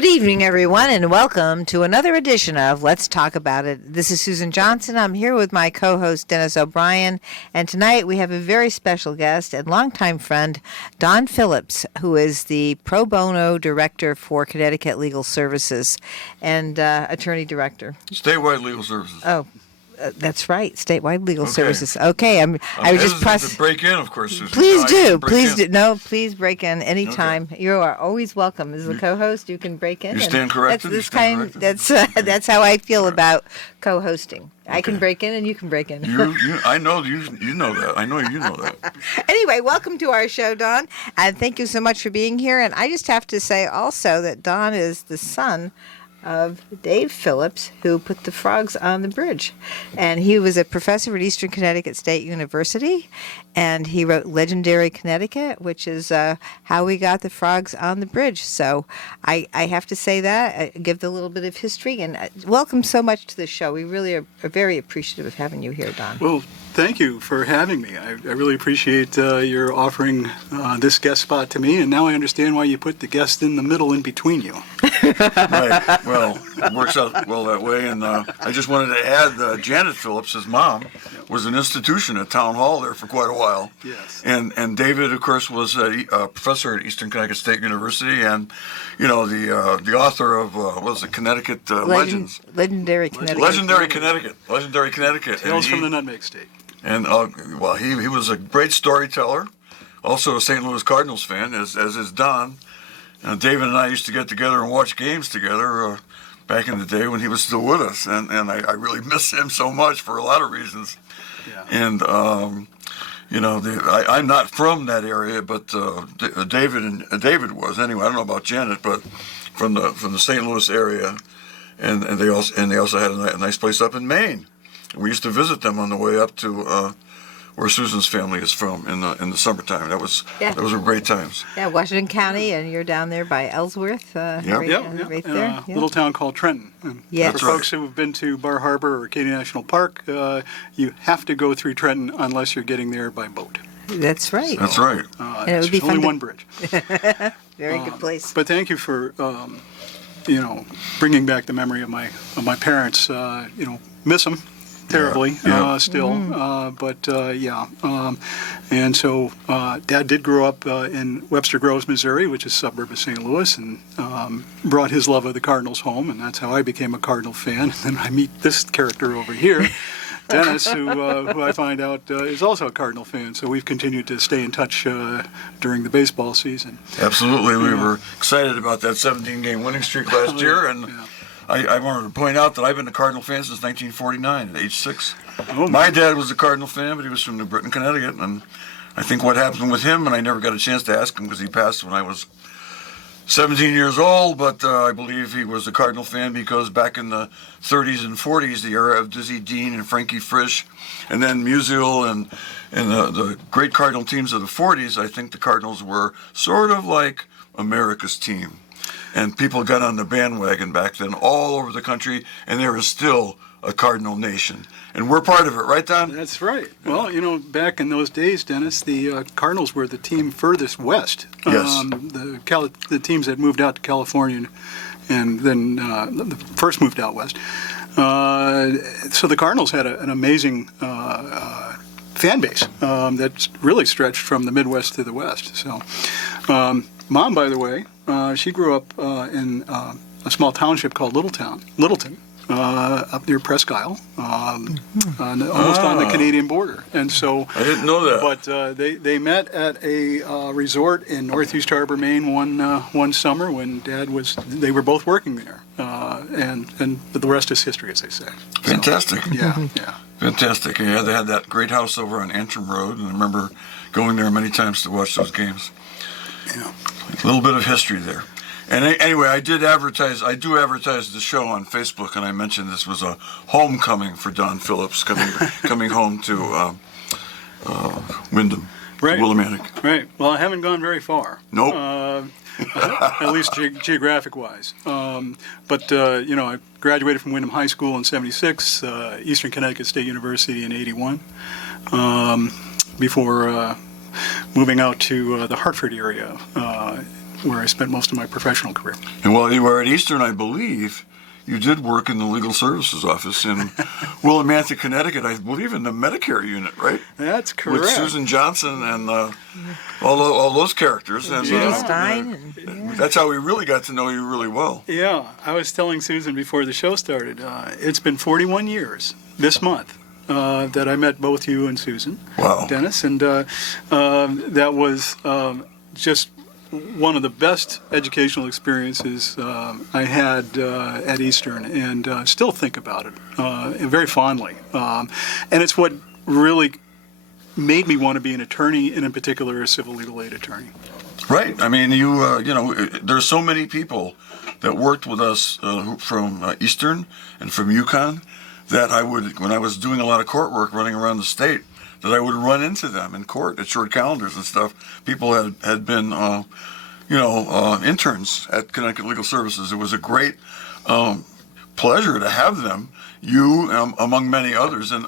Good evening, everyone, and welcome to another edition of Let's Talk About It. This is Susan Johnson. I'm here with my co-host, Dennis O'Brien, and tonight we have a very special guest and longtime friend, Don Phillips, who is the pro bono director for Connecticut Legal Services and attorney director. Statewide Legal Services. Oh. That's right, Statewide Legal Services. Okay, I was just to break in, of course, Susan. Please do. Please break in anytime. Okay. You are always welcome. As the co-host, you can break in. You stand corrected. That's how I feel about co-hosting. Okay. I can break in, and you can break in. I know you know that. I know you know that. Anyway, welcome to our show, Don, and thank you so much for being here. And I just have to say also that Don is the son of Dave Phillips, who put the frogs on the bridge. And he was a professor at Eastern Connecticut State University, and he wrote Legendary Connecticut, which is how we got the frogs on the bridge. So I have to say that, give the little bit of history, and welcome so much to the show. We really are very appreciative of having you here, Don. Well, thank you for having me. I really appreciate your offering this guest spot to me, and now I understand why you put the guest in the middle in between you. Right. Well, it works out well that way. And I just wanted to add Janet Phillips, his mom, was an institution at Town Hall there for quite a while. Yes. And David, of course, was a professor at Eastern Connecticut State University, and the author of what was it, Connecticut Legends. Legendary Connecticut. Legendary Connecticut. Tales from the Nutmeg State. And he was a great storyteller, also a St. Louis Cardinals fan, as is Don. David and I used to get together and watch games together back in the day when he was still with us, and I really miss him so much for a lot of reasons. Yeah. And I'm not from that area, but David was anyway. I don't know about Janet, but from the St. Louis area, and they also had a nice place up in Maine. And we used to visit them on the way up to where Susan's family is from in the summertime. Those were great times. Yeah, Washington County, and you're down there by Ellsworth. Right there. Little town called Trenton. And yes. For folks who have been to Bar Harbor or Acadia National Park, you have to go through Trenton unless you're getting there by boat. That's right. That's right. And it would be only one bridge. Very good place. But thank you for bringing back the memory of my parents. Miss them terribly still, and so Dad did grow up in Webster Groves, Missouri, which is a suburb of St. Louis, and brought his love of the Cardinals home, and that's how I became a Cardinal fan. And then I meet this character over here, Dennis, who I find out is also a Cardinal fan. So we've continued to stay in touch during the baseball season. Absolutely, we were excited about that 17-game winning streak last year, and. Yeah. I wanted to point out that I've been a Cardinal fan since 1949 at age 6. My dad was a Cardinal fan, but he was from New Britain, Connecticut, and I think what happened with him, and I never got a chance to ask him because he passed when I was 17 years old, but I believe he was a Cardinal fan because back in the 30s and 40s, the era of Dizzy Dean and Frankie Frisch, and then Musial and the great Cardinal teams of the 40s, I think the Cardinals were sort of like America's team. And people got on the bandwagon back then all over the country, and there is still a Cardinal nation. And we're part of it, right, Don? That's right. Well, back in those days, Dennis, the Cardinals were the team furthest west. Yes. The teams that moved out to California and then first moved out west. So the Cardinals had an amazing fan base that really stretched from the Midwest to the West. So, Mom, by the way, she grew up in a small township called Littleton, up near Presque Isle, almost on the Canadian border. And so I didn't know that. But they met at a resort in Northeast Harbor, Maine, one summer when they were both working there, and the rest is history, as they say. Fantastic. So, yeah. Fantastic. Yeah, they had that great house over on Antrim Road, and I remember going there many times to watch those games. Yeah. A little bit of history there. And anyway, I do advertise the show on Facebook, and I mentioned this was a homecoming for Don Phillips coming home to Wyndham, Willimantic. Right. Well, I haven't gone very far. Nope. At least geographic-wise. But I graduated from Wyndham High School in '76, Eastern Connecticut State University in '81, before moving out to the Hartford area where I spent most of my professional career. And while you were at Eastern, I believe, you did work in the legal services office in Willimantic, Connecticut, I believe in the Medicare unit, right? That's correct. With Susan Johnson and all those characters. And Judy Stein. that's how we really got to know you really well. Yeah, I was telling Susan before the show started, it's been 41 years this month that I met both you and Susan, Wow. Dennis, and that was just one of the best educational experiences I had at Eastern, and still think about it very fondly. And it's what really made me want to be an attorney, and in particular a civil legal aid attorney. Right. I mean, there's so many people that worked with us from Eastern and from UConn that when I was doing a lot of court work running around the state, that I would run into them in court at short calendars and stuff. People had been, interns at Connecticut Legal Services. It was a great pleasure to have them, among many others, and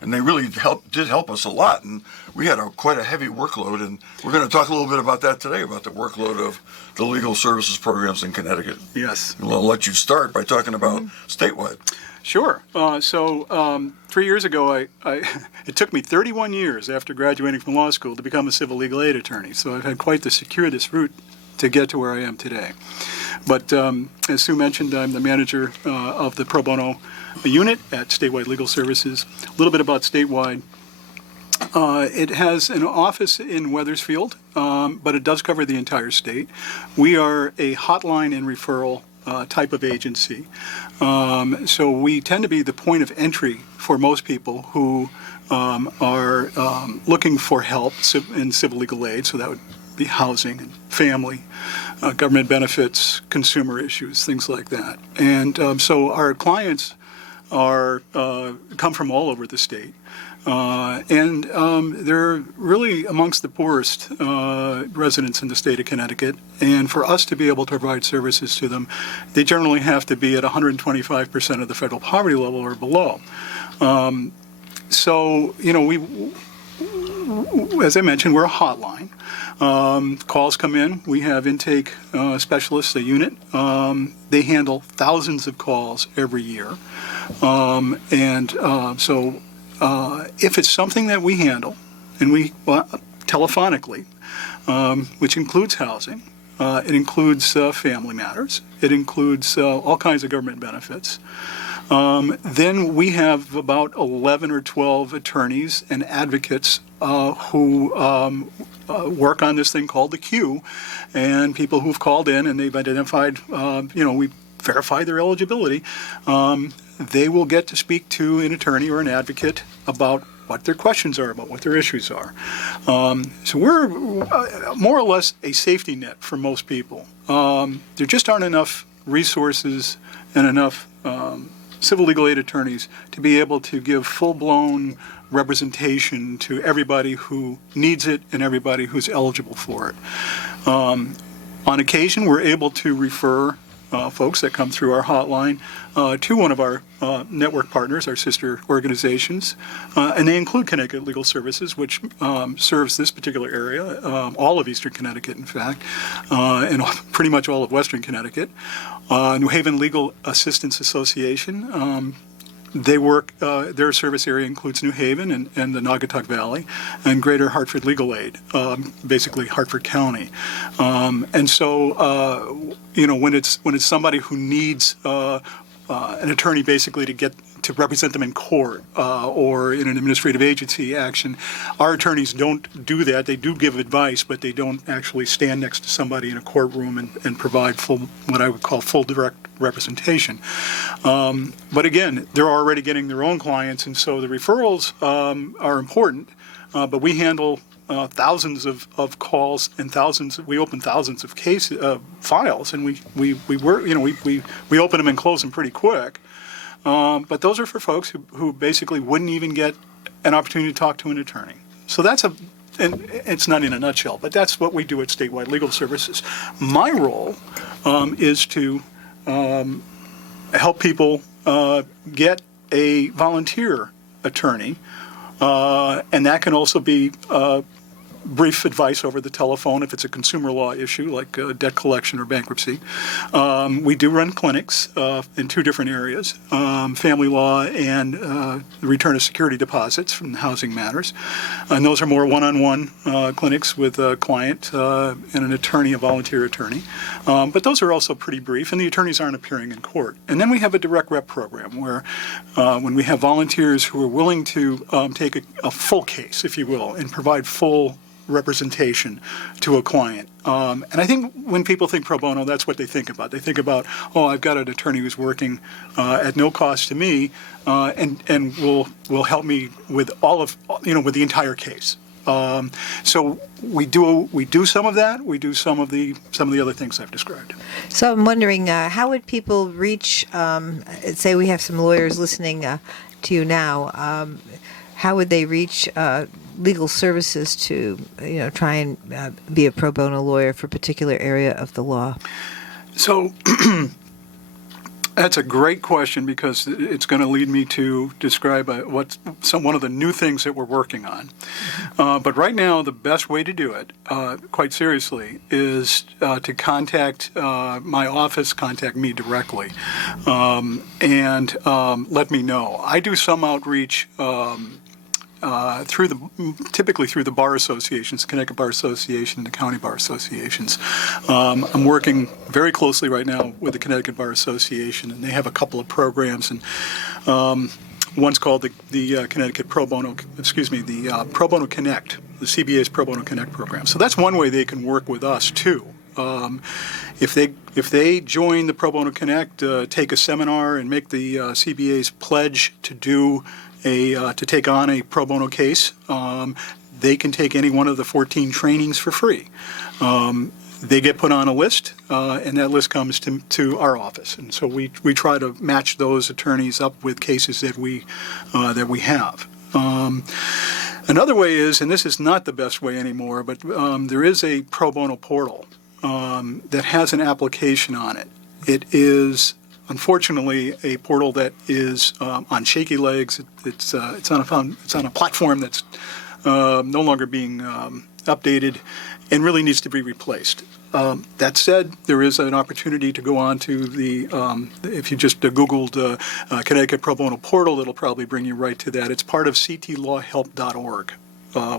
they really did help us a lot. And we had quite a heavy workload, and we're going to talk a little bit about that today, about the workload of the legal services programs in Connecticut. Yes. I'll let you start by talking about statewide. Sure. So 3 years ago, it took me 31 years after graduating from law school to become a civil legal aid attorney. So I've had quite the circuitous route to get to where I am today. But as Sue mentioned, I'm the manager of the pro bono unit at Statewide Legal Services. A little bit about Statewide. It has an office in Wethersfield, but it does cover the entire state. We are a hotline and referral type of agency. So we tend to be the point of entry for most people who are looking for help in civil legal aid. So that would be housing and family, government benefits, consumer issues, things like that. And so our clients come from all over the state. And they're really amongst the poorest residents in the state of Connecticut. And for us to be able to provide services to them, they generally have to be at 125% of the federal poverty level or below. So, as I mentioned, we're a hotline. Calls come in. We have intake specialists, a unit. They handle thousands of calls every year. So if it's something that we handle, and we telephonically, which includes housing, it includes family matters, it includes all kinds of government benefits, then we have about 11 or 12 attorneys and advocates who work on this thing called the queue, and people who've called in and they've identified, we verify their eligibility. They will get to speak to an attorney or an advocate about what their questions are, about what their issues are. So we're more or less a safety net for most people. There just aren't enough resources and enough civil legal aid attorneys to be able to give full-blown representation to everybody who needs it and everybody who's eligible for it. On occasion, we're able to refer folks that come through our hotline to one of our network partners, our sister organizations, and they include Connecticut Legal Services, which serves this particular area, all of Eastern Connecticut, in fact, and pretty much all of Western Connecticut. New Haven Legal Assistance Association. They work, their service area includes New Haven and the Naugatuck Valley, and Greater Hartford Legal Aid, basically Hartford County. And so, when it's somebody who needs an attorney basically to represent them in court or in an administrative agency action, our attorneys don't do that. They do give advice, but they don't actually stand next to somebody in a courtroom and provide what I would call full direct representation. But again, they're already getting their own clients, and so the referrals are important, but we handle thousands of calls and we open thousands of files, and we open them and close them pretty quick. But those are for folks who basically wouldn't even get an opportunity to talk to an attorney. So and it's not in a nutshell, but that's what we do at Statewide Legal Services. My role is to help people get a volunteer attorney, and that can also be brief advice over the telephone if it's a consumer law issue like debt collection or bankruptcy. We do run clinics in two different areas, family law and the return of security deposits from housing matters. And those are more one-on-one clinics with a client and an attorney, a volunteer attorney. But those are also pretty brief, and the attorneys aren't appearing in court. And then we have a direct rep program where when we have volunteers who are willing to take a full case, if you will, and provide full representation to a client. And I think when people think pro bono, that's what they think about. They think about, oh, I've got an attorney who's working at no cost to me and will help me with with the entire case. So we do some of that. We do some of the other things I've described. So I'm wondering, how would people reach? Say we have some lawyers listening to you now. How would they reach legal services to try and be a pro bono lawyer for a particular area of the law? So that's a great question because it's going to lead me to describe one of the new things that we're working on. But right now, the best way to do it, quite seriously, is to contact my office, contact me directly, and let me know. I do some outreach typically through the bar associations, Connecticut Bar Association and the county bar associations. I'm working very closely right now with the Connecticut Bar Association, and they have a couple of programs, and one's called the Connecticut Pro Bono, the Pro Bono Connect, the CBA's Pro Bono Connect program. So that's one way they can work with us too. If they join the Pro Bono Connect, take a seminar, and make the CBA's pledge to take on a pro bono case, they can take any one of the 14 trainings for free. They get put on a list, and that list comes to our office, and so we try to match those attorneys up with cases that we have. Another way is, and this is not the best way anymore, but there is a pro bono portal that has an application on it. It is unfortunately a portal that is on shaky legs. It's on a platform that's no longer being updated and really needs to be replaced. That said, there is an opportunity to go on to if you just Googled Connecticut Pro Bono Portal, it'll probably bring you right to that. It's part of ctlawhelp.org,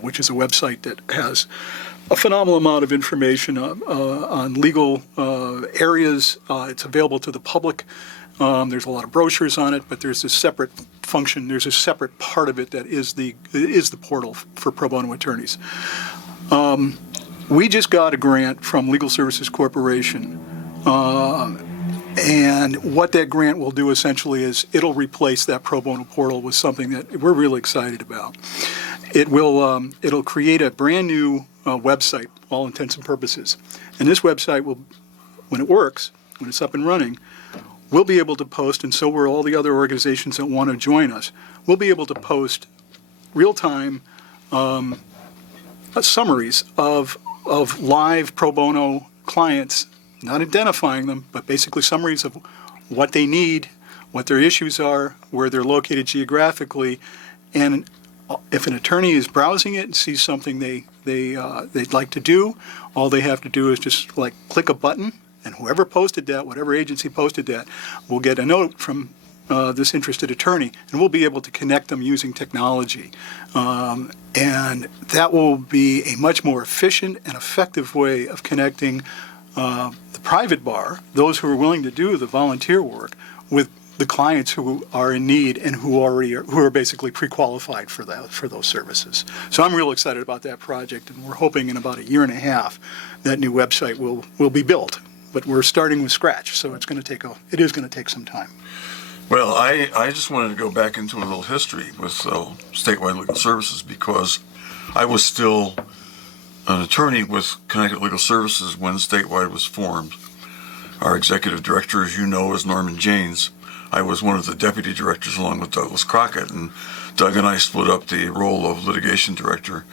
which is a website that has a phenomenal amount of information on legal areas. It's available to the public. There's a lot of brochures on it, but there's a separate function. There's a separate part of it that is the portal for pro bono attorneys. We just got a grant from Legal Services Corporation, and what that grant will do essentially is it'll replace that pro bono portal with something that we're really excited about. It'll create a brand new website, all intents and purposes. And this website will, when it works, when it's up and running, we'll be able to post, and so will all the other organizations that want to join us, we'll be able to post real-time summaries of live pro bono clients, not identifying them, but basically summaries of what they need, what their issues are, where they're located geographically, and if an attorney is browsing it and sees something they'd like to do, all they have to do is just click a button, and whoever posted that, whatever agency posted that, will get a note from this interested attorney, and we'll be able to connect them using technology. And that will be a much more efficient and effective way of connecting the private bar, those who are willing to do the volunteer work, with the clients who are in need and who are basically pre-qualified for those services. So I'm real excited about that project, and we're hoping in about a year and a half that new website will be built. But we're starting with scratch, so it is going to take some time. Well, I just wanted to go back into a little history with Statewide Legal Services, because I was still an attorney with Connecticut Legal Services when Statewide was formed. Our executive director, as you know, is Norman Janes. I was one of the deputy directors along with Douglas Crockett, and Doug and I split up the role of litigation director.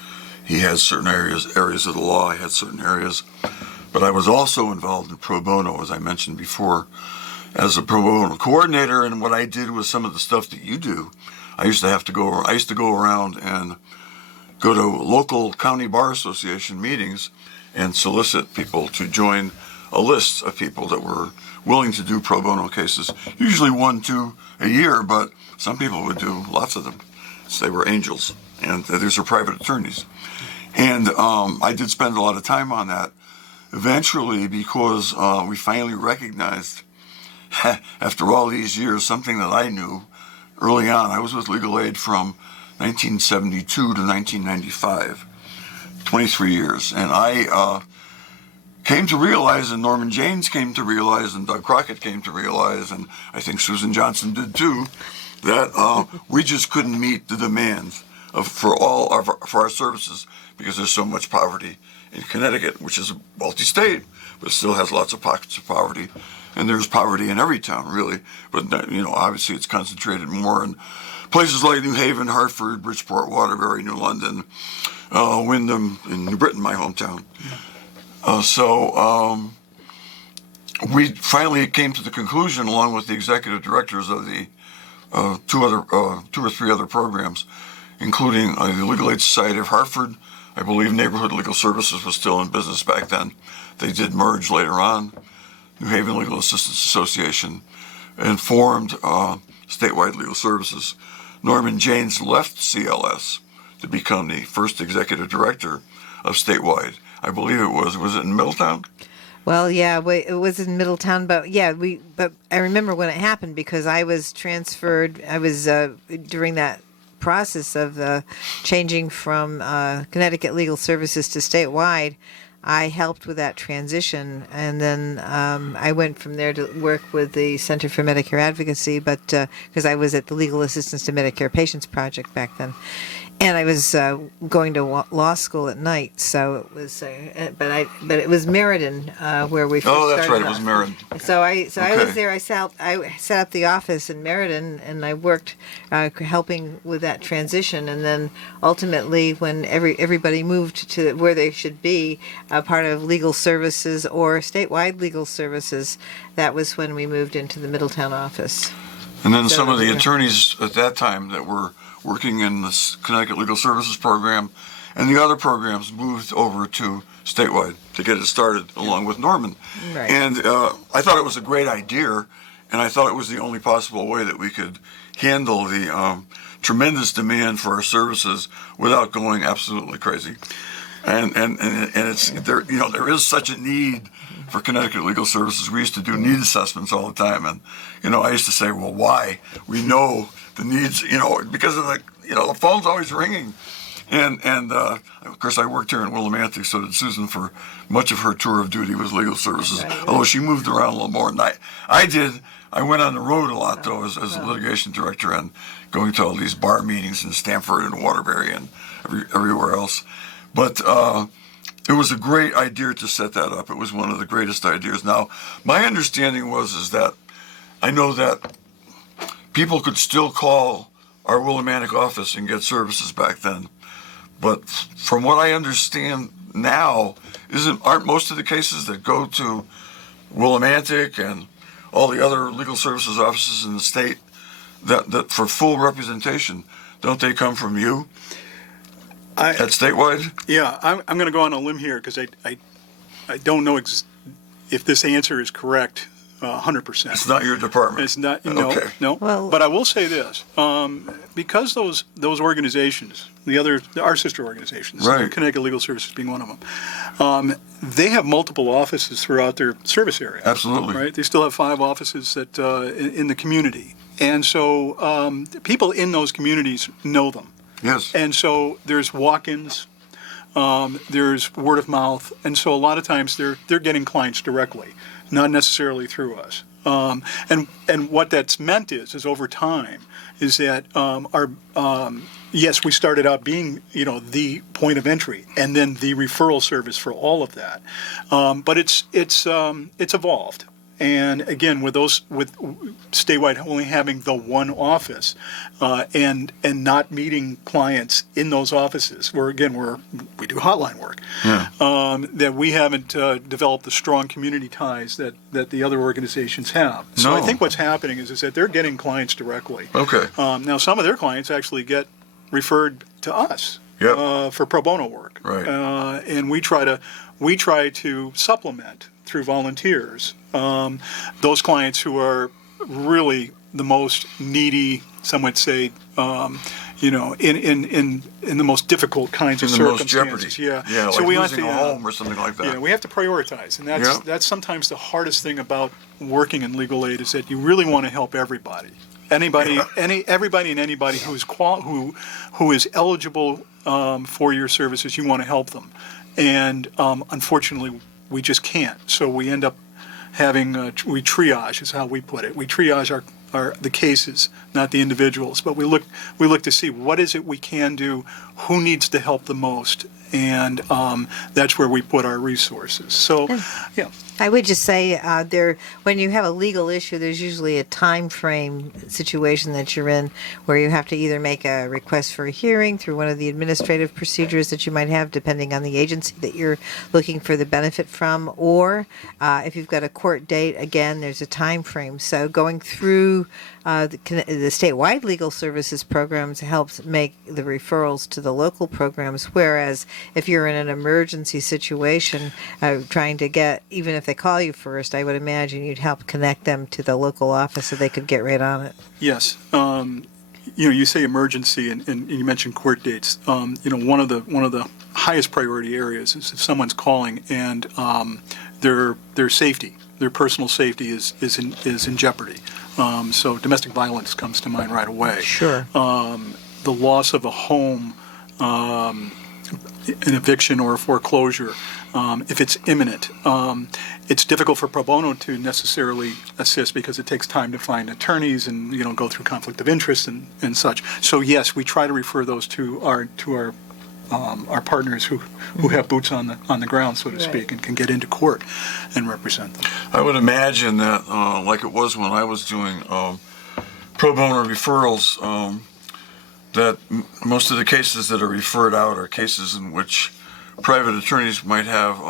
He had certain areas of the law, I had certain areas. But I was also involved in pro bono, as I mentioned before, as a pro bono coordinator, and what I did was some of the stuff that you do. I used to go around and go to local county bar association meetings and solicit people to join a list of people that were willing to do pro bono cases, usually 1-2 a year, but some people would do lots of them. So they were angels, and these are private attorneys. And I did spend a lot of time on that. Eventually, because we finally recognized, after all these years, something that I knew early on. I was with Legal Aid from 1972 to 1995, 23 years. And I came to realize, and Norman Janes came to realize, and Doug Crockett came to realize, and I think Susan Johnson did too, that we just couldn't meet the demands for our services because there's so much poverty in Connecticut, which is a multi-state, but still has lots of pockets of poverty. And there's poverty in every town, really. But, obviously it's concentrated more in places like New Haven, Hartford, Bridgeport, Waterbury, New London, Wyndham, and New Britain, my hometown. So we finally came to the conclusion, along with the executive directors of the two or three other programs, including the Legal Aid Society of Hartford. I believe Neighborhood Legal Services was still in business back then. They did merge later on. New Haven Legal Assistance Association, and formed Statewide Legal Services. Norman Janes left CLS to become the first executive director of Statewide. I believe it was it in Middletown? Well, yeah, it was in Middletown, but I remember when it happened because I was transferred. I was during that process of changing from Connecticut Legal Services to Statewide. I helped with that transition, and then I went from there to work with the Center for Medicare Advocacy, but because I was at the Legal Assistance to Medicare Patients Project back then, and I was going to law school at night, so it was. But it was Meriden where we first started. Oh, that's right, it was Meriden. So I was there. I set up the office in Meriden, and I worked helping with that transition, and then ultimately, when everybody moved to where they should be, a part of legal services or statewide legal services, that was when we moved into the Middletown office. And then some of the attorneys at that time that were working in the Connecticut Legal Services program and the other programs moved over to Statewide to get it started along with Norman. Right. And I thought it was a great idea, and I thought it was the only possible way that we could handle the tremendous demand for our services without going absolutely crazy. And it's there. There is such a need for Connecticut Legal Services. We used to do need assessments all the time, and I used to say, well, why? We know the needs, because of the phone's always ringing, and of course I worked here in Willimantic, so did Susan for much of her tour of duty with legal services. Right. Although she moved around a little more than I did. I went on the road a lot though as a litigation director and going to all these bar meetings in Stamford and Waterbury and everywhere else. But it was a great idea to set that up. It was one of the greatest ideas. Now, my understanding is that I know that people could still call our Willimantic office and get services back then. But from what I understand now, aren't most of the cases that go to Willimantic and all the other legal services offices in the state that for full representation, don't they come from you? At Statewide? Yeah, I'm going to go on a limb here because I don't know if this answer is correct 100%. It's not your department. It's not. Okay. No. Well, but I will say this: because those organizations, our sister organizations, right. Connecticut Legal Services being one of them, they have multiple offices throughout their service area. Absolutely. Right. They still have 5 offices that in the community, and so people in those communities know them. Yes. And so there's walk-ins, there's word of mouth, and so a lot of times they're getting clients directly, not necessarily through us. And what that's meant is over time is that yes, we started out being the point of entry and then the referral service for all of that, but it's evolved. And again, with Statewide only having the one office, and not meeting clients in those offices, we do hotline work, that we haven't developed the strong community ties that the other organizations have. So I think what's happening is that they're getting clients directly. Okay. Now some of their clients actually get referred to us. Yep. for pro bono work. Right. And we try to supplement through volunteers those clients who are really the most needy, some would say, in the most difficult kinds of In the most circumstances. jeopardy. Yeah. Like So we have losing to, a home or something like that. yeah, we have to prioritize, and that's sometimes the hardest thing about working in legal aid is that you really want to help everybody. Everybody and anybody who is eligible for your services, you want to help them, and unfortunately, we just can't. So we end up having we triage, is how we put it. We triage the cases, not the individuals, but we look to see what is it we can do, who needs the help the most, and that's where we put our resources. So, yeah. I would just say when you have a legal issue, there's usually a time frame situation that you're in where you have to either make a request for a hearing through one of the administrative procedures that you might have, depending on the agency that you're looking for the benefit from, or if you've got a court date, again, there's a time frame. So going through the statewide legal services programs helps make the referrals to the local programs, whereas if you're in an emergency situation, trying to get, even if they call you first, I would imagine you'd help connect them to the local office so they could get right on it. Yes. You say emergency, and you mentioned court dates. One of the highest priority areas is if someone's calling and their safety, their personal safety is in jeopardy. So domestic violence comes to mind right away. Sure. The loss of a home, an eviction or a foreclosure, if it's imminent. It's difficult for pro bono to necessarily assist because it takes time to find attorneys and go through conflict of interest and such. So yes, we try to refer those to our partners who have boots on the ground, so to speak, and can get into court and represent them. I would imagine that, like it was when I was doing pro bono referrals, that most of the cases that are referred out are cases in which private attorneys might have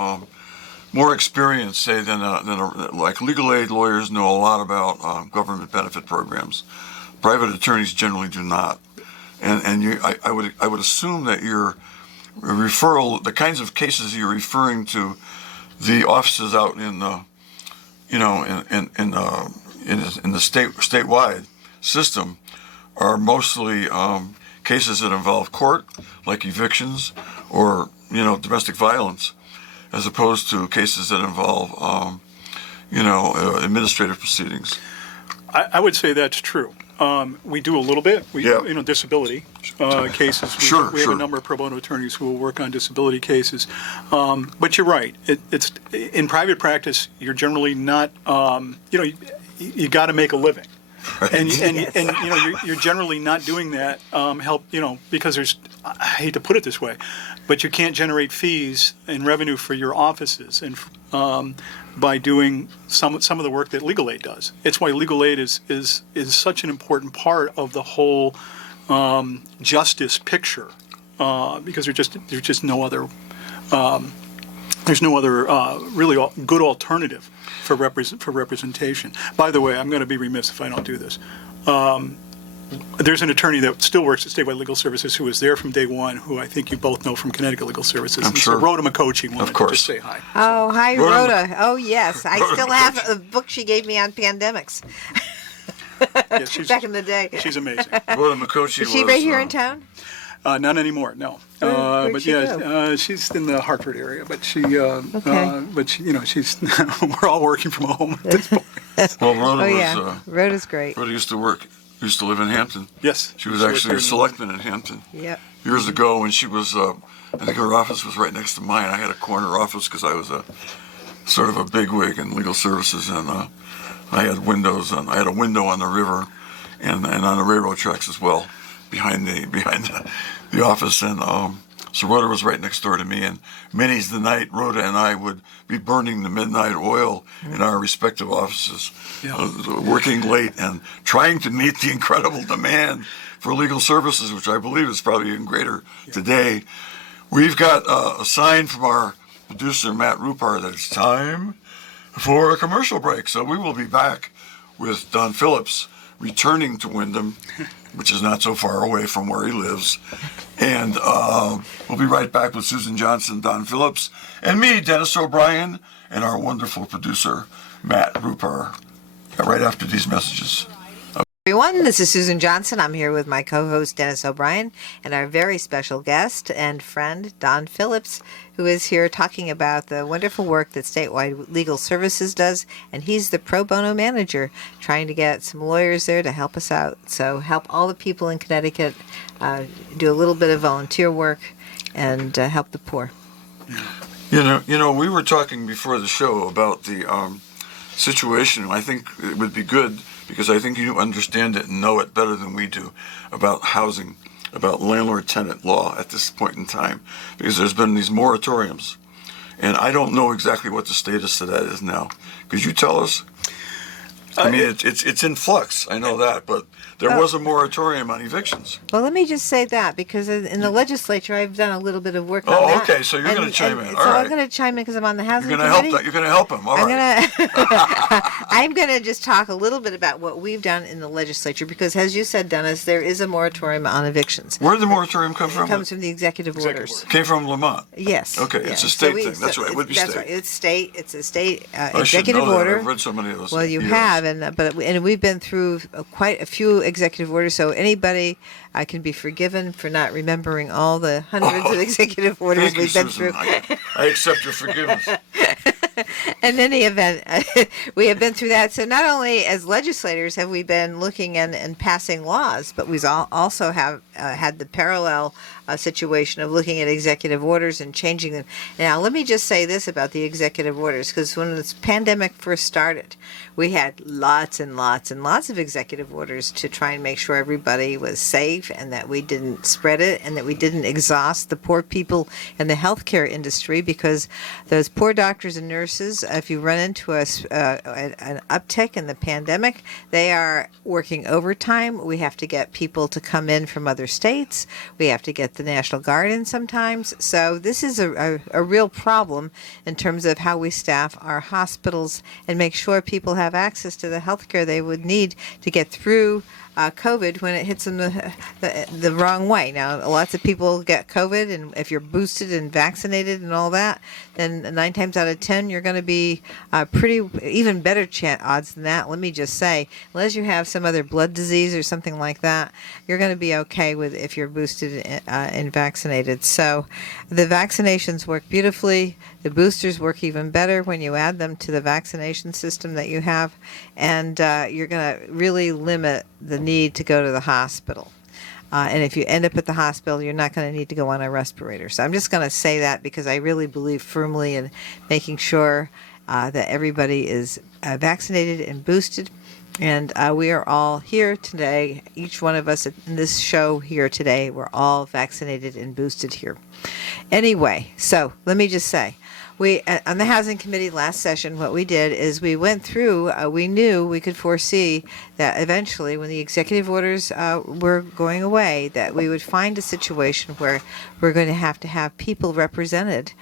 more experience, say, than like legal aid lawyers know a lot about government benefit programs. Private attorneys generally do not, and I would assume that your referral, the kinds of cases you're referring to, the offices out in the, in the statewide system, are mostly cases that involve court, like evictions or domestic violence, as opposed to cases that involve administrative proceedings. I would say that's true. We do a little bit. Disability cases. We have a number of pro bono attorneys who will work on disability cases. But you're right. It's in private practice. You're generally not. You got to make a living, and you're generally not doing that. Because there's. I hate to put it this way, but you can't generate fees and revenue for your offices and. By doing some of the work that legal aid does. It's why legal aid is such an important part of the whole justice picture, because there's just no other really good alternative for representation. By the way, I'm going to be remiss if I don't do this. There's an attorney that still works at Statewide Legal Services who was there from day one, who I think you both know from Connecticut Legal Services. I'm sure. So Rhoda McCochi wanted to just say hi. Oh, hi, Rhoda. Oh, yes. I still have a book she gave me on pandemics. Yeah, back in the day. She's amazing. Rhoda McCochi Is she right here in town? Not anymore, no. Where'd she go? She's in the Hartford area, but she's we're all working from home at this point. Well, Rhoda Rhoda's great. Rhoda used to live in Hampton. Yes. She was actually a selectman in Hampton. Yep. Years ago, when she was, I think her office was right next to mine. I had a corner office because I was a sort of a bigwig in legal services, and I had windows, and I had a window on the river, and on the railroad tracks as well, behind the office, and so Rhoda was right next door to me, and many's the night Rhoda and I would be burning the midnight oil in our respective offices, working late and trying to meet the incredible demand for legal services, which I believe is probably even greater today. We've got a sign from our producer, Matt Rupar, that it's time for a commercial break, so we will be back with Don Phillips returning to Wyndham which is not so far away from where he lives. And we'll be right back with Susan Johnson, Don Phillips, and me, Dennis O'Brien, and our wonderful producer, Matt Rupar, right after these messages. Everyone, this is Susan Johnson. I'm here with my co-host Dennis O'Brien and our very special guest and friend Don Phillips, who is here talking about the wonderful work that Statewide Legal Services does, and he's the pro bono manager, trying to get some lawyers there to help us out. So help all the people in Connecticut do a little bit of volunteer work and help the poor. You know, we were talking before the show about the situation. I think it would be good, because I think you understand it and know it better than we do, about housing, about landlord-tenant law at this point in time, because there's been these moratoriums, and I don't know exactly what the status of that is now. Could you tell us? I mean, it's in flux, I know that, but there was a moratorium on evictions. Well, let me just say that, because in the legislature, I've done a little bit of work on that. Oh, okay, so you're going to chime in. All so right. I'm going to chime in because I'm on the housing You're committee. going to help him. All right. I'm going to just talk a little bit about what we've done in the legislature, because as you said, Dennis, there is a moratorium on evictions. Where did the moratorium come from? It comes from the executive orders. Came from Lamont. Yes. Okay, yes. it's a state thing. That's right. It would be that's state. Right. It's state. It's a state I should executive know that. order. I've read so many of those. Well, you years. have, and we've been through quite a few executive orders. So anybody can be forgiven for not remembering all the hundreds of executive orders Thank you, we've been Susan. through. I accept your forgiveness. In any event, we have been through that. So not only as legislators have we been looking and passing laws, but we also have had the parallel situation of looking at executive orders and changing them. Now, let me just say this about the executive orders, because when this pandemic first started, we had lots and lots and lots of executive orders to try and make sure everybody was safe and that we didn't spread it and that we didn't exhaust the poor people in the healthcare industry, because those poor doctors and nurses, if you run into an uptick in the pandemic, they are working overtime. We have to get people to come in from other states. We have to get the National Guard in sometimes. So this is a real problem in terms of how we staff our hospitals and make sure people have access to the health care they would need to get through COVID when it hits them the wrong way. Now, lots of people get COVID, and if you're boosted and vaccinated and all that, then 9 times out of 10, you're going to be even better odds than that. Let me just say, unless you have some other blood disease or something like that, you're going to be okay with if you're boosted and vaccinated. So the vaccinations work beautifully. The boosters work even better when you add them to the vaccination system that you have, and you're going to really limit the need to go to the hospital. And if you end up at the hospital, you're not going to need to go on a respirator. So I'm just going to say that because I really believe firmly in making sure that everybody is vaccinated and boosted. And we are all here today, each one of us in this show here today, we're all vaccinated and boosted here. Anyway, so let me just say, we on the Housing Committee last session, what we did is we went through, we knew we could foresee that eventually when the executive orders were going away, that we would find a situation where we're going to have people represented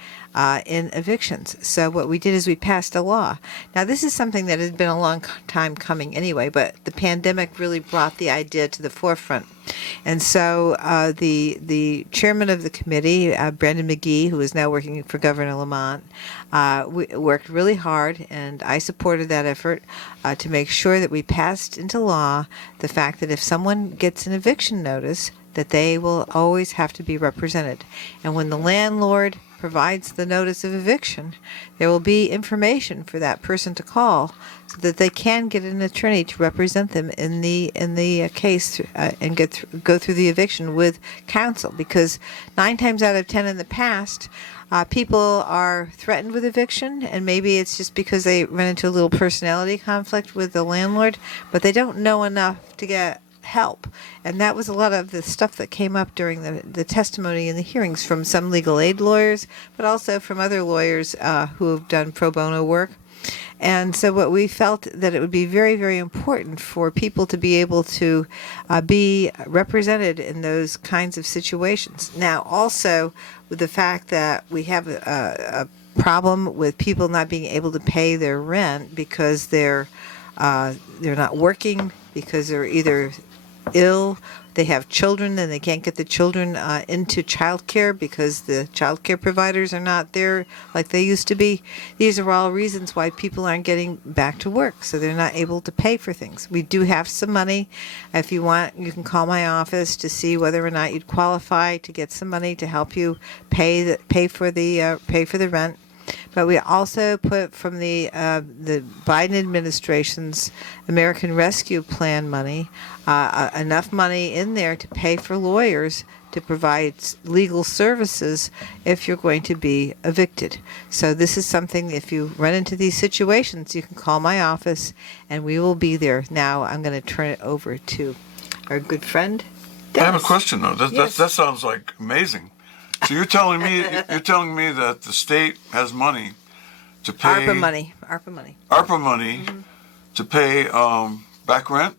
in evictions. So what we did is we passed a law. Now, this is something that had been a long time coming anyway, but the pandemic really brought the idea to the forefront. And so the chairman of the committee, Brandon McGee, who is now working for Governor Lamont, we worked really hard, and I supported that effort to make sure that we passed into law the fact that if someone gets an eviction notice, that they will always have to be represented. And when the landlord provides the notice of eviction, there will be information for that person to call so that they can get an attorney to represent them in the case and go through the eviction with counsel. Because 9 times out of 10 in the past, people are threatened with eviction, and maybe it's just because they run into a little personality conflict with the landlord, but they don't know enough to get help. And that was a lot of the stuff that came up during the testimony and the hearings from some legal aid lawyers, but also from other lawyers who have done pro bono work. And so what we felt that it would be very, very important for people to be able to be represented in those kinds of situations. Now, also with the fact that we have a problem with people not being able to pay their rent because they're not working, because they're either ill, they have children and they can't get the children into childcare because the childcare providers are not there like they used to be. These are all reasons why people aren't getting back to work, so they're not able to pay for things. We do have some money. If you want, you can call my office to see whether or not you'd qualify to get some money to help you pay for the rent. But we also put from the Biden administration's American Rescue Plan money, enough money in there to pay for lawyers to provide legal services if you're going to be evicted. So this is something, if you run into these situations, you can call my office and we will be there. Now I'm going to turn it over to our good friend, Dennis. I have a question though. Yes. That sounds like amazing. So you're telling me that the state has money to pay ARPA money. To pay back rent,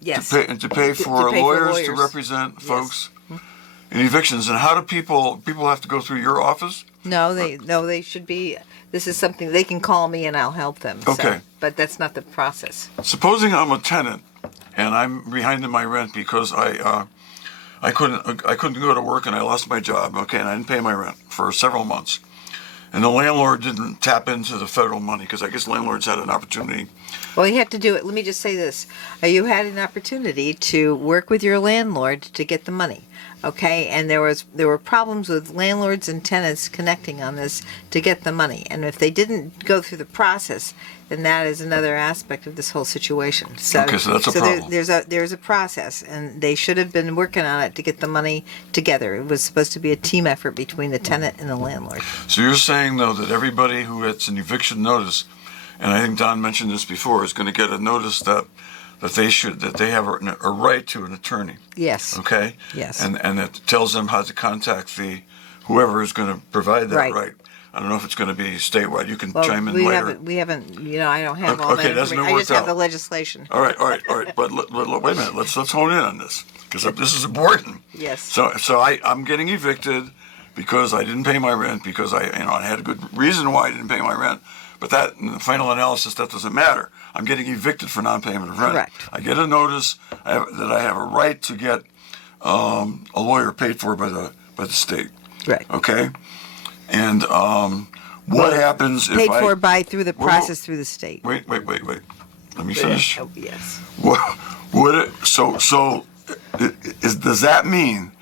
Yes. to pay for lawyers to represent folks in evictions. And how do people have to go through your office? No, they should be. This is something they can call me and I'll help them. Okay. But that's not the process. Supposing I'm a tenant and I'm behind in my rent because I couldn't go to work and I lost my job. Okay, and I didn't pay my rent for several months, and the landlord didn't tap into the federal money because I guess landlords had an opportunity. Well, you have to do it. Let me just say this: you had an opportunity to work with your landlord to get the money. Okay, and there were problems with landlords and tenants connecting on this to get the money, and if they didn't go through the process, then that is another aspect of this whole situation. So, Okay, so that's a problem. There's a process, and they should have been working on it to get the money together. It was supposed to be a team effort between the tenant and the landlord. So you're saying though that everybody who gets an eviction notice, and I think Don mentioned this before, is going to get a notice that they have a right to an attorney. Yes. Okay. Yes. And it tells them how to contact whoever is going to provide that Right. I don't know if it's going to be statewide. You can Well, chime in we later. haven't. I don't have all Okay, that that's information. been I just worked have the out. legislation. All right. But wait a minute. Let's hone in on this because this is important. Yes. So I'm getting evicted because I didn't pay my rent because I had a good reason why I didn't pay my rent. But that, in the final analysis, that doesn't matter. I'm getting evicted for non-payment of rent. Correct. I get a notice that I have a right to get a lawyer paid for by the state. Right. Okay. And what happens if Paid for through the process through the state. Wait. Let me finish. Oh, yes. Does that mean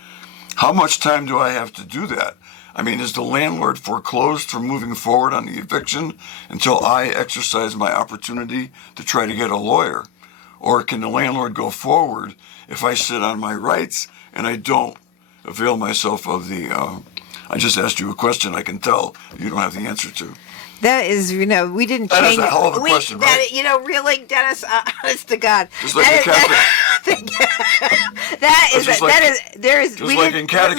how much time do I have to do that? I mean, is the landlord foreclosed from moving forward on the eviction until I exercise my opportunity to try to get a lawyer? Or can the landlord go forward if I sit on my rights and I don't avail myself of I just asked you a question I can tell you don't have the answer to. That is, we didn't That is change. a hell of a question, right? Really, Dennis, honest to God. Just like in catechism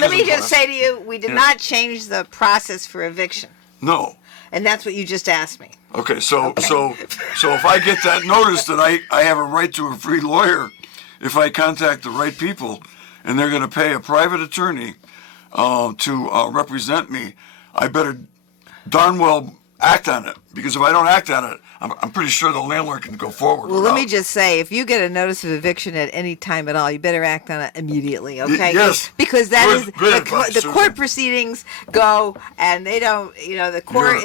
Let me just class. say to you, we did not change the process for eviction. No. And that's what you just asked me. Okay, so if I get that notice that I have a right to a free lawyer, if I contact the right people, and they're going to pay a private attorney to represent me, I better darn well act on it. Because if I don't act on it, I'm pretty sure the landlord can go forward. Well, let me just say, if you get a notice of eviction at any time at all, you better act on it immediately, okay? Yes. Because that is Good advice, the Susan. court proceedings go, and they don't. The court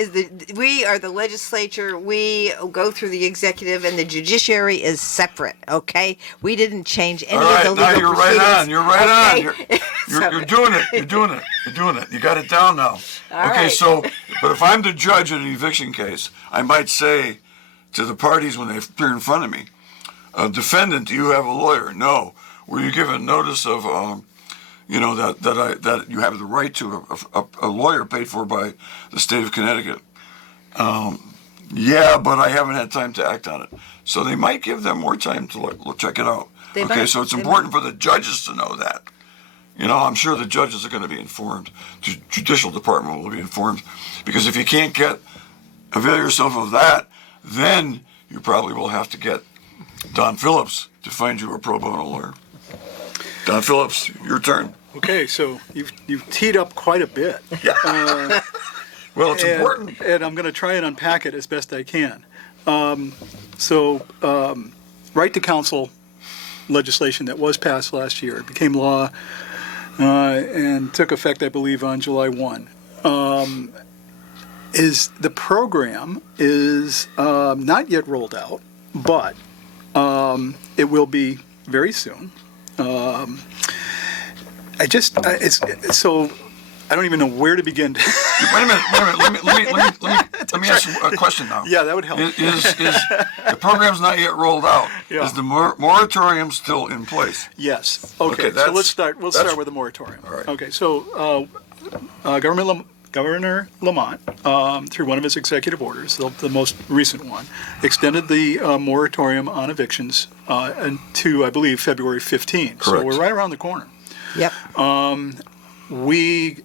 we are the legislature. We go through the executive, and the judiciary is separate. Okay, we didn't change any All right, of the legal now you're proceedings. right on. You're right on. okay? You're doing it. You're doing it. You're doing it. You got it down now. All Okay, right. but if I'm the judge in an eviction case, I might say to the parties when they appear in front of me, defendant, do you have a lawyer? No. Were you given notice of, that you have the right to a lawyer paid for by the state of Connecticut? Yeah, but I haven't had time to act on it. So they might give them more time to check it out. So it's important for the judges to know that. I'm sure the judges are going to be informed. The judicial department will be informed. Because if you can't avail yourself of that, then you probably will have to get Don Phillips to find you a pro bono lawyer. Don Phillips, your turn. Okay, so you've teed up quite a bit. Well, it's important. And I'm going to try and unpack it as best I can. Right to counsel legislation that was passed last year. It became law and took effect, I believe, on July 1. Is the program is not yet rolled out, but it will be very soon. So I don't even know where to begin. Wait a minute. Let me ask you a question now. Yeah, that would help. Is the program's not yet rolled out? Yeah. Is the moratorium still in place? Yes. Okay. So let's start. We'll start with the moratorium. All right. Okay. So Governor Lamont, through one of his executive orders, the most recent one, extended the moratorium on evictions to, I believe, February 15th. Correct. So we're right around the corner. Yep. We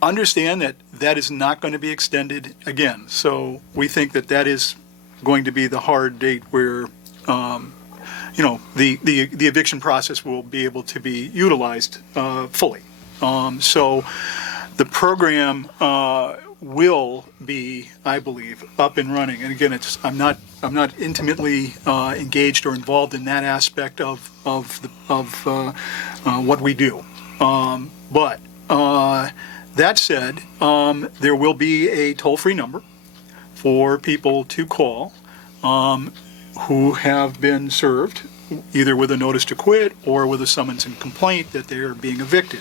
understand that that is not going to be extended again. So we think that that is going to be the hard date where, the eviction process will be able to be utilized fully. So the program will be, I believe, up and running. And again, I'm not intimately engaged or involved in that aspect of what we do. But that said, there will be a toll-free number for people to call who have been served either with a notice to quit or with a summons and complaint that they are being evicted.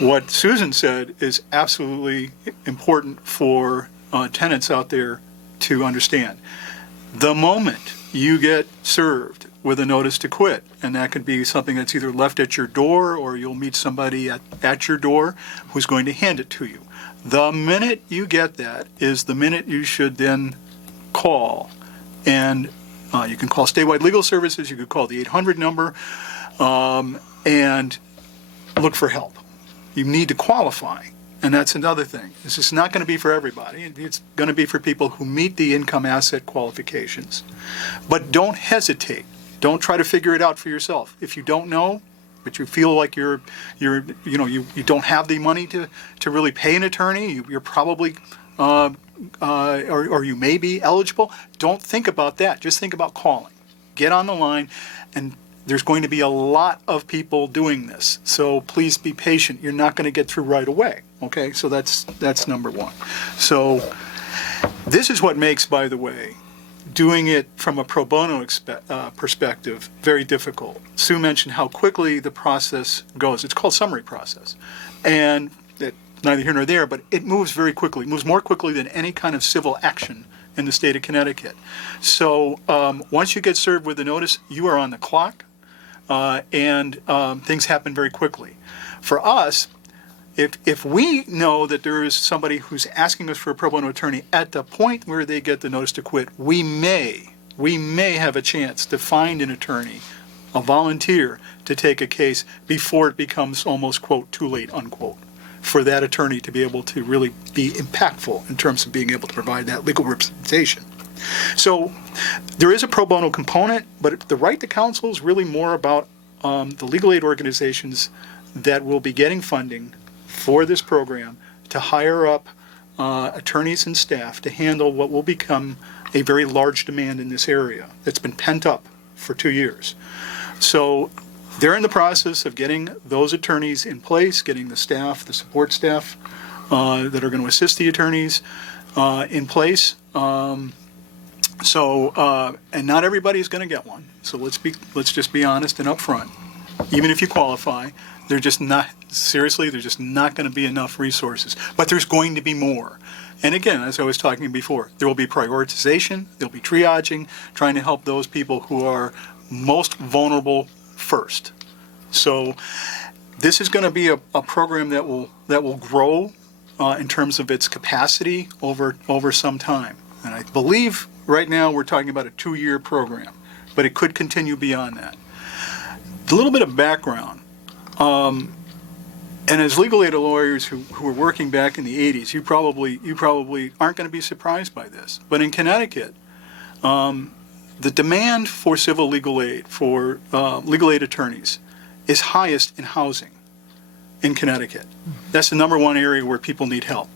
What Susan said is absolutely important for tenants out there to understand. The moment you get served with a notice to quit, and that could be something that's either left at your door or you'll meet somebody at your door who's going to hand it to you. The minute you get that is the minute you should then call. And you can call Statewide Legal Services, you could call the 800 number, and look for help. You need to qualify, and that's another thing. This is not going to be for everybody. It's going to be for people who meet the income asset qualifications. But don't hesitate. Don't try to figure it out for yourself. If you don't know, but you feel like you don't have the money to really pay an attorney, you're probably or you may be eligible, don't think about that. Just think about calling. Get on the line, and there's going to be a lot of people doing this. So please be patient. You're not going to get through right away. Okay? So that's number one. So this is what makes, by the way, doing it from a pro bono perspective very difficult. Sue mentioned how quickly the process goes. It's called summary process. And neither here nor there, but it moves very quickly. It moves more quickly than any kind of civil action in the state of Connecticut. So once you get served with a notice, you are on the clock, and things happen very quickly. For us, if we know that there is somebody who's asking us for a pro bono attorney at the point where they get the notice to quit, we may have a chance to find an attorney, a volunteer, to take a case before it becomes almost, quote, too late, unquote, for that attorney to be able to really be impactful in terms of being able to provide that legal representation. So there is a pro bono component, but the right to counsel is really more about the legal aid organizations that will be getting funding for this program to hire up attorneys and staff to handle what will become a very large demand in this area that's been pent up for 2 years. So they're in the process of getting those attorneys in place, getting the staff, the support staff that are going to assist the attorneys in place. And not everybody's going to get one. So let's just be honest and upfront. Even if you qualify, there's just not going to be enough resources. But there's going to be more. And again, as I was talking before, there will be prioritization, there'll be triaging, trying to help those people who are most vulnerable first. So this is going to be a program that will grow in terms of its capacity over some time. And I believe right now we're talking about a 2-year program, but it could continue beyond that. A little bit of background. And as legal aid lawyers who were working back in the 80s, you probably aren't going to be surprised by this. But in Connecticut, the demand for civil legal aid, for legal aid attorneys, is highest in housing in Connecticut. That's the number one area where people need help.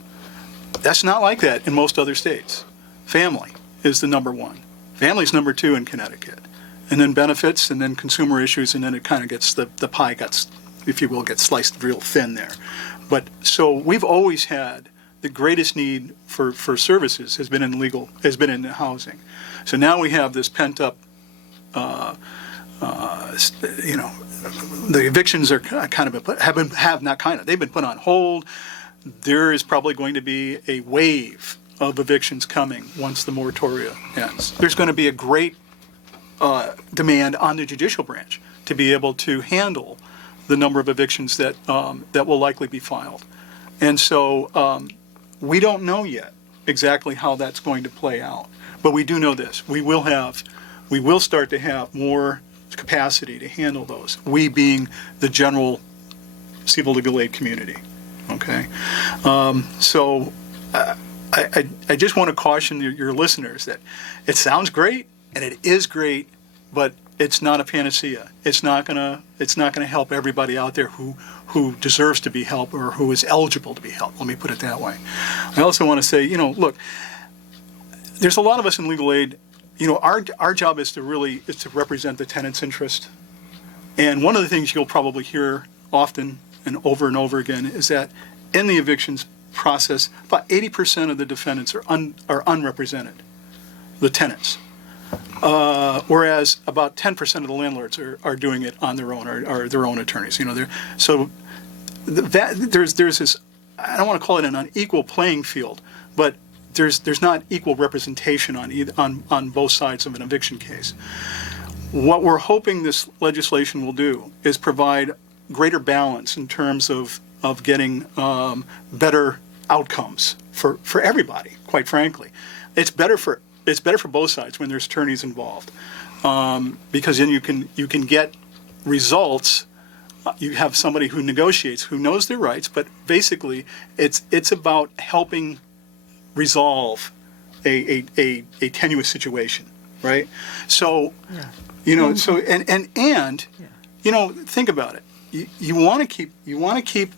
That's not like that in most other states. Family is the number one. Family's number two in Connecticut. and then benefits, and then consumer issues, and then it kind of gets, the pie gets, if you will, gets sliced real thin there. But so we've always had the greatest need for services has been in housing. So now we have this pent up, the evictions are they've been put on hold. There is probably going to be a wave of evictions coming once the moratorium ends. There's going to be a great demand on the judicial branch to be able to handle the number of evictions that will likely be filed. And so we don't know yet exactly how that's going to play out. But we do know this. We will start to have more capacity to handle those. We being the general civil legal aid community. Okay? So I just want to caution your listeners that it sounds great, and it is great, but it's not a panacea. It's not gonna help everybody out there who deserves to be helped or who is eligible to be helped. Let me put it that way. I also want to say, look, there's a lot of us in legal aid. Our job is to represent the tenant's interest. And one of the things you'll probably hear often and over again is that in the evictions process, about 80% of the defendants are unrepresented, the tenants. Whereas about 10% of the landlords are doing it on their own, or their own attorneys. So there's this, I don't want to call it an unequal playing field, but there's not equal representation on both sides of an eviction case. What we're hoping this legislation will do is provide greater balance in terms of getting better outcomes for everybody. Quite frankly, it's better for both sides when there's attorneys involved, because then you can get results. You have somebody who negotiates, who knows their rights, but basically it's about helping resolve a tenuous situation, right? So, think about it. You want to keep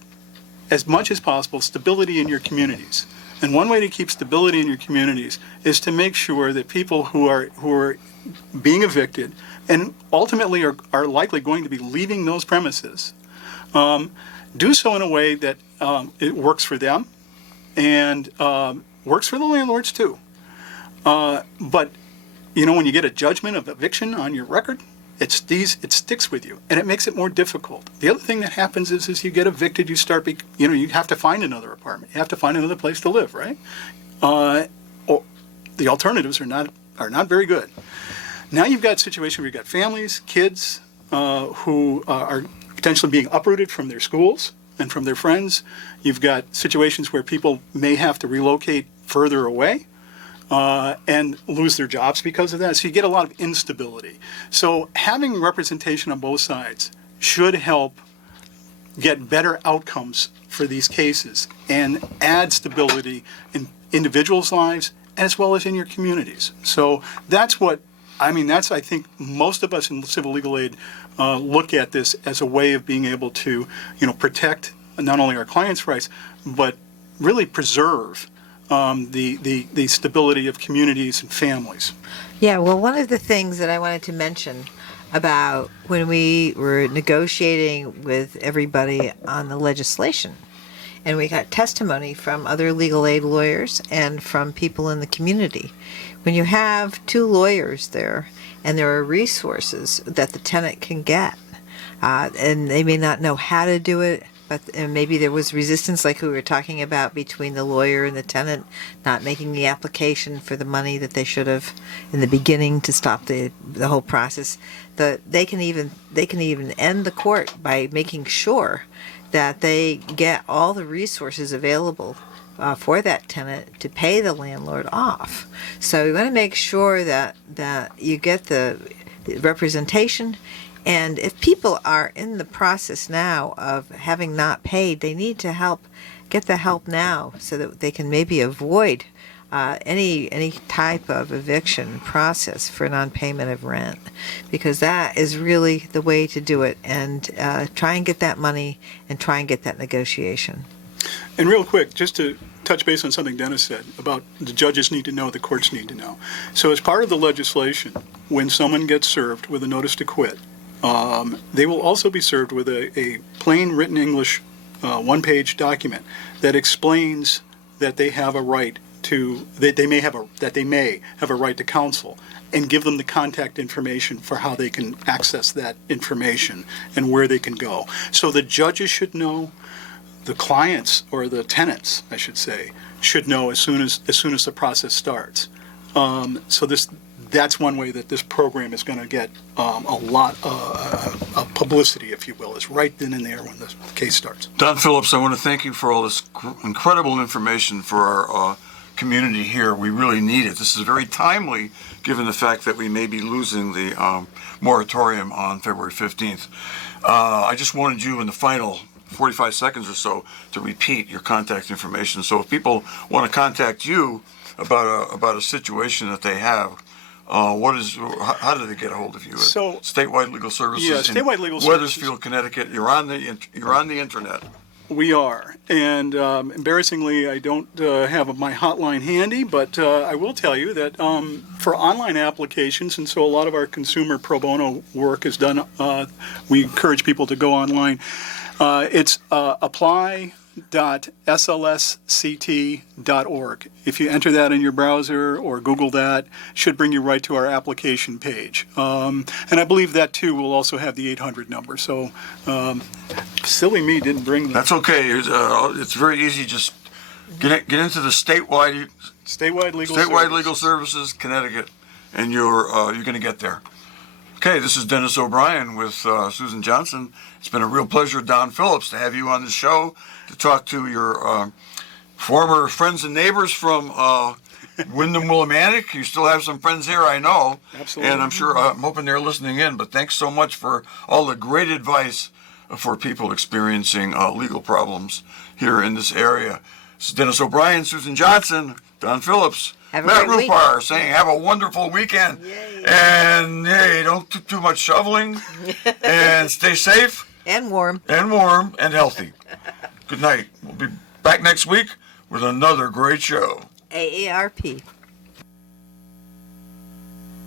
as much as possible stability in your communities. And one way to keep stability in your communities is to make sure that people who are being evicted and ultimately are likely going to be leaving those premises do so in a way that it works for them and works for the landlords too. But when you get a judgment of eviction on your record, it sticks with you, and it makes it more difficult. The other thing that happens is you get evicted, you have to find another apartment, you have to find another place to live, right? Or the alternatives are not very good. Now you've got a situation where you've got families, kids who are potentially being uprooted from their schools and from their friends. You've got situations where people may have to relocate further away. And lose their jobs because of that. So you get a lot of instability. So having representation on both sides should help get better outcomes for these cases and add stability in individuals' lives as well as in your communities. So that's I think most of us in civil legal aid look at this as a way of being able to, protect not only our clients' rights, but really preserve the stability of communities and families. Yeah, well, one of the things that I wanted to mention about when we were negotiating with everybody on the legislation, and we got testimony from other legal aid lawyers and from people in the community. When you have two lawyers there and there are resources that the tenant can get, and they may not know how to do it, and maybe there was resistance, like we were talking about, between the lawyer and the tenant not making the application for the money that they should have in the beginning to stop the whole process. They can even end the court by making sure that they get all the resources available for that tenant to pay the landlord off. So we want to make sure that you get the representation. And if people are in the process now of having not paid, they need to get the help now so that they can maybe avoid any type of eviction process for non-payment of rent, because that is really the way to do it. And try and get that money and try and get that negotiation. And real quick, just to touch base on something Dennis said about the judges need to know, the courts need to know. So as part of the legislation, when someone gets served with a notice to quit, they will also be served with a plain written English one-page document that explains that they have a right to that they may have a right to counsel, and give them the contact information for how they can access that information and where they can go. So the judges should know, the clients or the tenants, I should say, should know as soon as the process starts. So that's one way that this program is going to get a lot of publicity, if you will, is right then and there when the case starts. Don Phillips, I want to thank you for all this incredible information for our community here. We really need it. This is very timely, given the fact that we may be losing the moratorium on February 15th. I just wanted you in the final 45 seconds or so to repeat your contact information. So if people want to contact you about a situation that they have, how do they get a hold of you? So, Statewide Legal Services. Yeah, Statewide Legal Services. Weathersfield, Connecticut. You're on the internet. We are, and embarrassingly, I don't have my hotline handy, but I will tell you that for online applications, and so a lot of our consumer pro bono work is done, we encourage people to go online. It's apply.slsct.org. If you enter that in your browser or Google that, should bring you right to our application page. And I believe that, too, will also have the 800 number. So silly me didn't bring that. That's okay. It's very easy. Just get into the Statewide Legal Services, Connecticut, and you're going to get there. Okay, this is Dennis O'Brien with Susan Johnson. It's been a real pleasure, Don Phillips, to have you on the show to talk to your former friends and neighbors from Wyndham Willimantic. You still have some friends here, I know. Absolutely. And I'm hoping they're listening in. But thanks so much for all the great advice for people experiencing legal problems here in this area. This is Dennis O'Brien, Susan Johnson, Don Phillips. Have a Matt great week. Rupar saying, have a wonderful weekend. Yay. And hey, don't do too much shoveling. And stay safe. And warm. And warm and healthy. Good night. We'll be back next week with another great show. AARP.